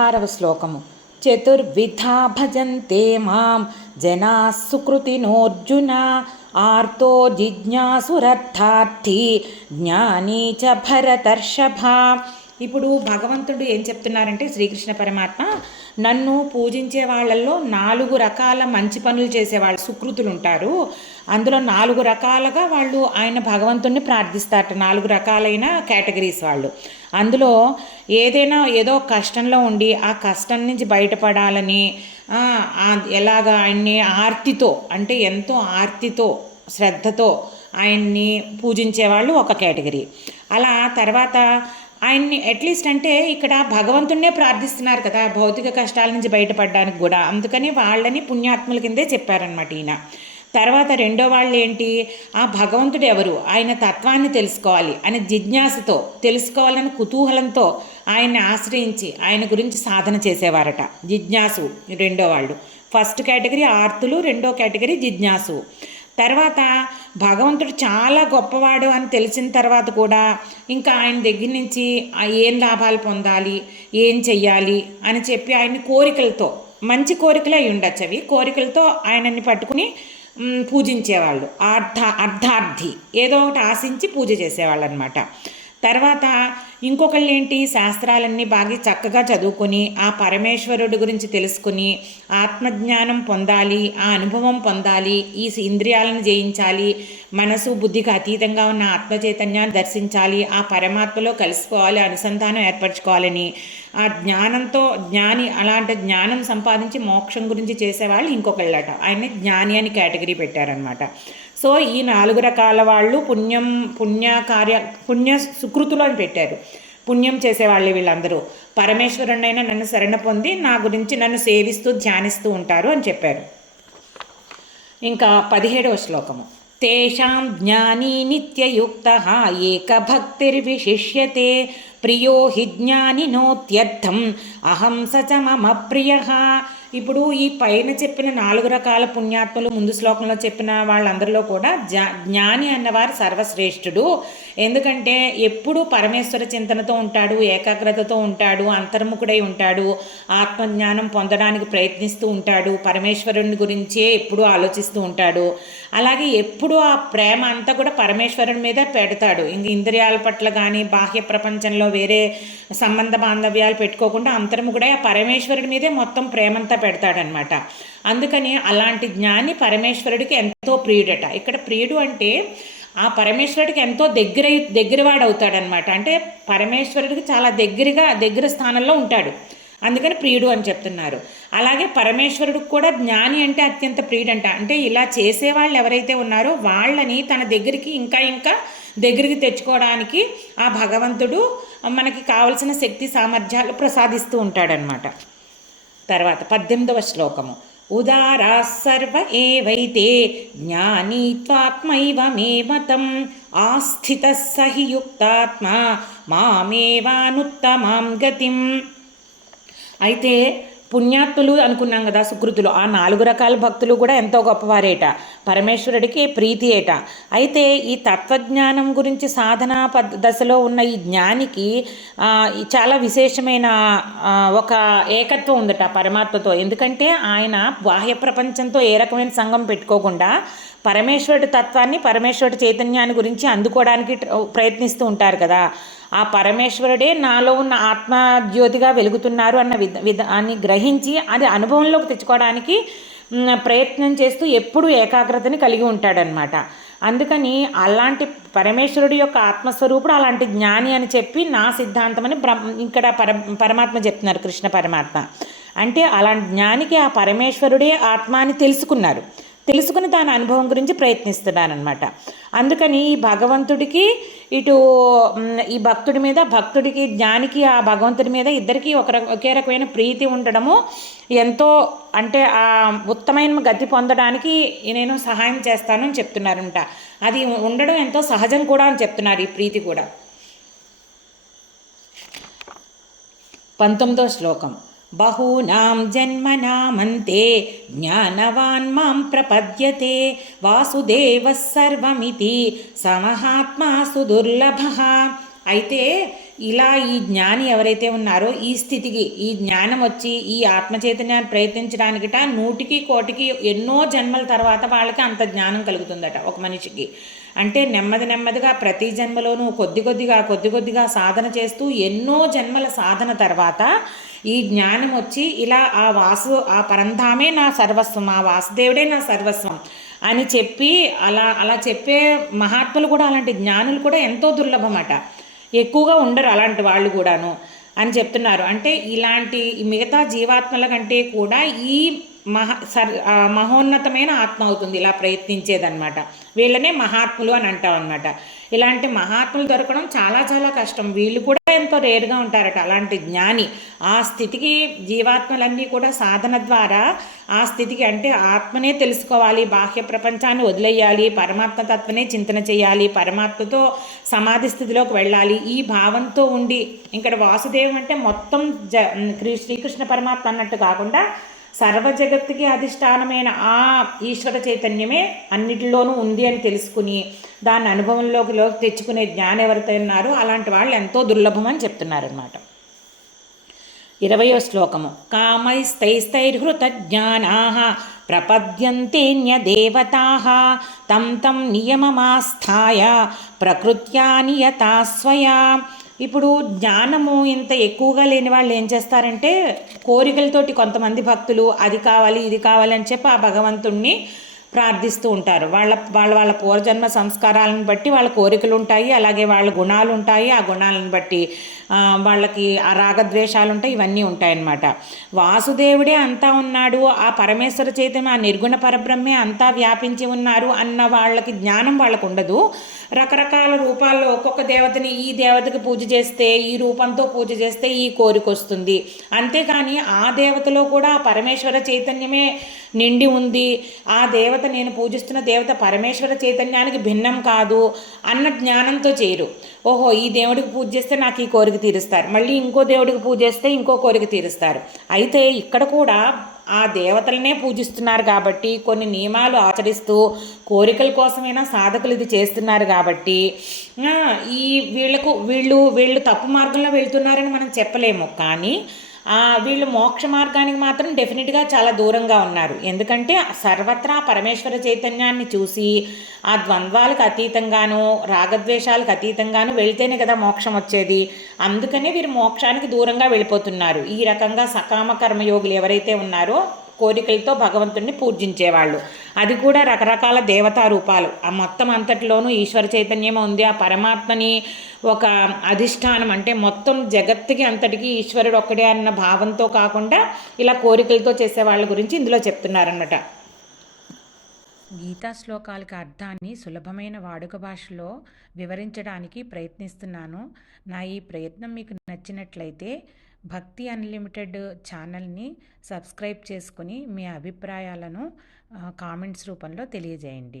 6వ శ్లోకము. చతుర్విధా భజంతే మాం జనా సుకృతినోర్జున ఆర్తో జిజ్ఞాసురర్థార్థి జ్ఞానీ చ భరతర్షభ. ఇప్పుడు భగవంతుడు ఏం చెప్తున్నారంటే, శ్రీకృష్ణ పరమాత్మ నన్ను పూజించే వాళ్ళల్లో 4 రకాల మంచి పనులు చేసేవాళ్ళు సుకృతులు ఉంటారు. అందులో 4 రకాలుగా వాళ్ళు ఆయన భగవంతుణ్ణి ప్రార్థిస్తారట. 4 రకాలైన కేటగిరీస్ వాళ్ళు. అందులో ఏదో కష్టంలో ఉండి ఆ కష్టం నుంచి బయటపడాలని ఎలాగా ఆయన్ని ఆర్తితో, అంటే ఎంతో ఆర్తితో శ్రద్ధతో ఆయన్ని పూజించేవాళ్ళు ఒక కేటగిరీ. అలా తర్వాత ఆయన్ని అట్లీస్ట్ అంటే ఇక్కడ భగవంతుణ్ణే ప్రార్థిస్తున్నారు కదా భౌతిక కష్టాల నుంచి బయటపడడానికి కూడా, అందుకని వాళ్ళని పుణ్యాత్ముల కిందే చెప్పారనమాట ఈయన. తర్వాత రెండో వాళ్ళు ఏంటి, ఆ భగవంతుడు ఎవరు, ఆయన తత్వాన్ని తెలుసుకోవాలి అని జిజ్ఞాసతో, తెలుసుకోవాలని కుతూహలంతో ఆయన్ని ఆశ్రయించి ఆయన గురించి సాధన చేసేవారట. జిజ్ఞాసు రెండో వాళ్ళు. ఫస్ట్ కేటగిరీ ఆర్తులు, రెండో కేటగిరీ జిజ్ఞాసు. తర్వాత భగవంతుడు చాలా గొప్పవాడు అని తెలిసిన తర్వాత కూడా ఇంకా ఆయన దగ్గర నుంచి ఏం లాభాలు పొందాలి, ఏం చెయ్యాలి అని చెప్పి ఆయన్ని కోరికలతో, మంచి కోరికలే అయి ఉండొచ్చు అవి, కోరికలతో ఆయనని పట్టుకుని పూజించేవాళ్ళు. అర్ధార్థి, ఏదో ఒకటి ఆశించి పూజ చేసేవాళ్ళు అనమాట. తర్వాత ఇంకొకళ్ళు ఏంటి, శాస్త్రాలన్నీ బాగా చక్కగా చదువుకొని ఆ పరమేశ్వరుడి గురించి తెలుసుకుని ఆత్మజ్ఞానం పొందాలి, ఆ అనుభవం పొందాలి, ఈ ఇంద్రియాలను జయించాలి, మనసు బుద్ధికి అతీతంగా ఉన్న ఆత్మచైతన్యాన్ని దర్శించాలి, ఆ పరమాత్మలో కలిసిపోవాలి, అనుసంధానం ఏర్పరచుకోవాలని ఆ జ్ఞానంతో జ్ఞాని, అలాంటి జ్ఞానం సంపాదించి మోక్షం గురించి చేసేవాళ్ళు ఇంకొకళ్ళట. ఆయన్ని జ్ఞాని అని కేటగిరీ పెట్టారనమాట. సో ఈ 4 రకాల వాళ్ళు పుణ్య సుకృతులు అని పెట్టారు. పుణ్యం చేసేవాళ్ళు వీళ్ళందరూ పరమేశ్వరునైనా నన్ను శరణ పొంది నా గురించి నన్ను సేవిస్తూ ధ్యానిస్తూ ఉంటారు అని చెప్పారు. ఇంకా 17వ శ్లోకము. తేషాం జ్ఞానీ నిత్యయుక్తః ఏకభక్తిర్విశిష్యతే ప్రియో హి జ్ఞానినోత్యర్థం అహం స చ మమ ప్రియః. ఇప్పుడు ఈ పైన చెప్పిన 4 రకాల పుణ్యాత్ములు ముందు శ్లోకంలో చెప్పిన వాళ్ళందరిలో కూడా జ్ఞాని అన్నవారు సర్వశ్రేష్ఠుడు. ఎందుకంటే ఎప్పుడూ పరమేశ్వర చింతనతో ఉంటాడు, ఏకాగ్రతతో ఉంటాడు, అంతర్ముఖుడై ఉంటాడు, ఆత్మజ్ఞానం పొందడానికి ప్రయత్నిస్తూ ఉంటాడు, పరమేశ్వరుని గురించే ఎప్పుడూ ఆలోచిస్తూ ఉంటాడు. అలాగే ఎప్పుడూ ఆ ప్రేమ అంతా కూడా పరమేశ్వరుని మీద పెడతాడు. ఇంక ఇంద్రియాల పట్ల కానీ బాహ్య ప్రపంచంలో వేరే సంబంధ బాంధవ్యాలు పెట్టుకోకుండా అంతర్ముఖుడై ఆ పరమేశ్వరుడి మీదే మొత్తం ప్రేమంతా పెడతాడనమాట. అందుకని అలాంటి జ్ఞాని పరమేశ్వరుడికి ఎంతో ప్రియుడట. ఇక్కడ ప్రియుడు అంటే ఆ పరమేశ్వరుడికి ఎంతో దగ్గరవాడు అవుతాడనమాట. అంటే పరమేశ్వరుడికి చాలా దగ్గర స్థానంలో ఉంటాడు, అందుకని ప్రియుడు అని చెప్తున్నారు. అలాగే పరమేశ్వరుడికి కూడా జ్ఞాని అంటే అత్యంత ప్రియుడంట. అంటే ఇలా చేసేవాళ్ళు ఎవరైతే ఉన్నారో వాళ్ళని తన దగ్గరికి ఇంకా దగ్గరికి తెచ్చుకోవడానికి ఆ భగవంతుడు మనకి కావలసిన శక్తి సామర్థ్యాలు ప్రసాదిస్తూ ఉంటాడనమాట. తర్వాత 18వ శ్లోకము. ఉదారా సర్వ ఏవైతే జ్ఞానీ త్వాత్మైవ మే మతం ఆస్థిత సహి యుక్తాత్మ మామేవానుత్తమాం గతిం. అయితే పుణ్యాత్ములు అనుకున్నాం కదా సుకృతులు, ఆ 4 రకాల భక్తులు కూడా ఎంతో గొప్పవారేట, పరమేశ్వరుడికి ప్రీతి ఏట. అయితే ఈ తత్వజ్ఞానం గురించి సాధనా దశలో ఉన్న ఈ జ్ఞానికి చాలా విశేషమైన ఒక ఏకత్వం ఉందట పరమాత్మతో. ఎందుకంటే ఆయన బాహ్య ప్రపంచంతో ఏ రకమైన సంఘం పెట్టుకోకుండా పరమేశ్వరుడి తత్వాన్ని, పరమేశ్వరుడి చైతన్యాన్ని గురించి అందుకోవడానికి ప్రయత్నిస్తూ ఉంటారు కదా. ఆ పరమేశ్వరుడే నాలో ఉన్న ఆత్మజ్యోతిగా వెలుగుతున్నారు అన్న విధాన్ని గ్రహించి అది అనుభవంలోకి తెచ్చుకోవడానికి ప్రయత్నం చేస్తూ ఎప్పుడూ ఏకాగ్రతని కలిగి ఉంటాడనమాట. అందుకని అలాంటి పరమేశ్వరుడి యొక్క ఆత్మస్వరూపుడు అలాంటి జ్ఞాని అని చెప్పి నా సిద్ధాంతం అని ఇక్కడ పరమాత్మ చెప్తున్నారు, కృష్ణ పరమాత్మ. అంటే అలాంటి జ్ఞానికి ఆ పరమేశ్వరుడే ఆత్మ అని తెలుసుకుని దాని అనుభవం గురించి ప్రయత్నిస్తున్నానమాట. అందుకని ఈ భగవంతుడికి ఇటు ఈ భక్తుడికి జ్ఞానికి ఆ భగవంతుడి మీద ఇద్దరికీ ఒకే రకమైన ప్రీతి ఉండడము ఎంతో, అంటే ఆ ఉత్తమైన గతి పొందడానికి నేను సహాయం చేస్తానని చెప్తున్నారంట. అది ఉండడం ఎంతో సహజం కూడా అని చెప్తున్నారు ఈ ప్రీతి కూడా. 19వ శ్లోకం. బహూనాం జన్మనామంతే జ్ఞానవాన్ మాం ప్రపద్యతే వాసుదేవః సర్వమితి సమహాత్మా సుదుర్లభః. అయితే ఇలా ఈ జ్ఞాని ఎవరైతే ఉన్నారో ఈ స్థితికి, ఈ జ్ఞానం వచ్చి ఈ ఆత్మచైతన్యాన్ని ప్రయత్నించడానికిట 100-1 ఎన్నో జన్మల తర్వాత వాళ్ళకి అంత జ్ఞానం కలుగుతుందట ఒక మనిషికి. అంటే నెమ్మదిగా ప్రతి జన్మలోనూ కొద్దిగా సాధన చేస్తూ ఎన్నో జన్మల సాధన తర్వాత ఈ జ్ఞానం వచ్చి ఇలా ఆ పరంధామే నా సర్వస్వం, ఆ వాసుదేవుడే నా సర్వస్వం అని చెప్పి అలా చెప్పే మహాత్ములు కూడా, అలాంటి జ్ఞానులు కూడా ఎంతో దుర్లభమట. ఎక్కువగా ఉండరు అలాంటి వాళ్ళు కూడాను అని చెప్తున్నారు. అంటే ఇలాంటి మిగతా జీవాత్మల కంటే కూడా ఈ మహోన్నతమైన ఆత్మ అవుతుంది ఇలా ప్రయత్నించేదన్నమాట. వీళ్ళనే మహాత్ములు అని అంటాం అనమాట. ఇలాంటి మహాత్ములు దొరకడం చాలా చాలా కష్టం. వీళ్ళు కూడా ఎంతో రేరుగా ఉంటారట అలాంటి జ్ఞాని. ఆ స్థితికి జీవాత్మలన్నీ కూడా సాధన ద్వారా ఆ స్థితికి, అంటే ఆత్మనే తెలుసుకోవాలి, బాహ్య ప్రపంచాన్ని వదిలేయాలి, పరమాత్మ తత్వనే చింతన చేయాలి, పరమాత్మతో సమాధి స్థితిలోకి వెళ్ళాలి, ఈ భావంతో ఉండి, ఇక్కడ వాసుదేవం అంటే మొత్తం శ్రీకృష్ణ పరమాత్మ అన్నట్టు కాకుండా సర్వ జగత్తుకి అధిష్టానమైన ఆ ఈశ్వర చైతన్యమే అన్నిటిలోనూ ఉంది అని తెలుసుకుని దాన్ని అనుభవంలోకి తెచ్చుకునే జ్ఞానం ఎవరైతే ఉన్నారో అలాంటి వాళ్ళు ఎంతో దుర్లభం అని చెప్తున్నారన్నమాట. 20వ శ్లోకము. కామైస్తైస్తైర్హృత జ్ఞానాః ప్రపద్యంతేన్యదేవతాః తం నియమమాస్థాయ ప్రకృత్యా నియతా స్వయా. ఇప్పుడు జ్ఞానము ఇంత ఎక్కువగా లేని వాళ్ళు ఏం చేస్తారంటే కోరికలతోటి కొంతమంది భక్తులు అది కావాలి ఇది కావాలి అని చెప్పి ఆ భగవంతుణ్ణి ప్రార్థిస్తూ ఉంటారు. వాళ్ళ పూర్వజన్మ సంస్కారాలను బట్టి వాళ్ళ కోరికలు ఉంటాయి, అలాగే వాళ్ళ గుణాలు ఉంటాయి, ఆ గుణాలను బట్టి వాళ్ళకి ఆ రాగద్వేషాలు ఉంటాయి, ఇవన్నీ ఉంటాయన్నమాట. వాసుదేవుడే అంతా ఉన్నాడు, ఆ పరమేశ్వర చైతన్యం, ఆ నిర్గుణ పరబ్రహ్మే అంతా వ్యాపించి ఉన్నారు అన్న వాళ్ళకి జ్ఞానం వాళ్ళకు ఉండదు. రకరకాల రూపాల్లో ఒక్కొక్క దేవతని, ఈ దేవతకి పూజ చేస్తే, ఈ రూపంతో పూజ చేస్తే ఈ కోరిక వస్తుంది, అంతేకాని ఆ దేవతలో కూడా పరమేశ్వర చైతన్యమే నిండి ఉంది, ఆ దేవత, నేను పూజిస్తున్న దేవత పరమేశ్వర చైతన్యానికి భిన్నం కాదు అన్న జ్ఞానంతో చేయరు. ఓహో, ఈ దేవుడికి పూజ చేస్తే నాకు ఈ కోరిక తీరుస్తారు, మళ్ళీ ఇంకో దేవుడికి పూజ చేస్తే ఇంకో కోరిక తీరుస్తారు. అయితే ఇక్కడ కూడా ఆ దేవతలనే పూజిస్తున్నారు కాబట్టి, కొన్ని నియమాలు ఆచరిస్తూ కోరికల కోసమైనా సాధకులు ఇది చేస్తున్నారు కాబట్టి ఈ వీళ్ళు తప్పు మార్గంలో వెళ్తున్నారని మనం చెప్పలేము. కానీ వీళ్ళు మోక్ష మార్గానికి మాత్రం డెఫినెట్గా చాలా దూరంగా ఉన్నారు. ఎందుకంటే సర్వత్రా పరమేశ్వర చైతన్యాన్ని చూసి ఆ ద్వంద్వాలకు అతీతంగాను, రాగద్వేషాలకు అతీతంగాను వెళ్తేనే కదా మోక్షం వచ్చేది. అందుకనే వీరు మోక్షానికి దూరంగా వెళ్ళిపోతున్నారు. ఈ రకంగా సకామ కర్మయోగులు ఎవరైతే ఉన్నారో కోరికలతో భగవంతుడిని పూజించేవాళ్ళు, అది కూడా రకరకాల దేవతా రూపాలు, ఆ మొత్తం అంతటిలోనూ ఈశ్వర చైతన్యమే ఉంది, ఆ పరమాత్మని ఒక అధిష్టానం, అంటే మొత్తం జగత్తుకి అంతటికి ఈశ్వరుడు ఒక్కడే అన్న భావంతో కాకుండా ఇలా కోరికలతో చేసే వాళ్ళ గురించి ఇందులో చెప్తున్నారన్నమాట. గీతా శ్లోకాలకు అర్థాన్ని సులభమైన వాడుక భాషలో వివరించడానికి ప్రయత్నిస్తున్నాను. నా ఈ ప్రయత్నం మీకు నచ్చినట్లయితే భక్తి అన్లిమిటెడ్ ఛానల్ని సబ్స్క్రైబ్ చేసుకుని మీ అభిప్రాయాలను కామెంట్స్ రూపంలో తెలియజేయండి.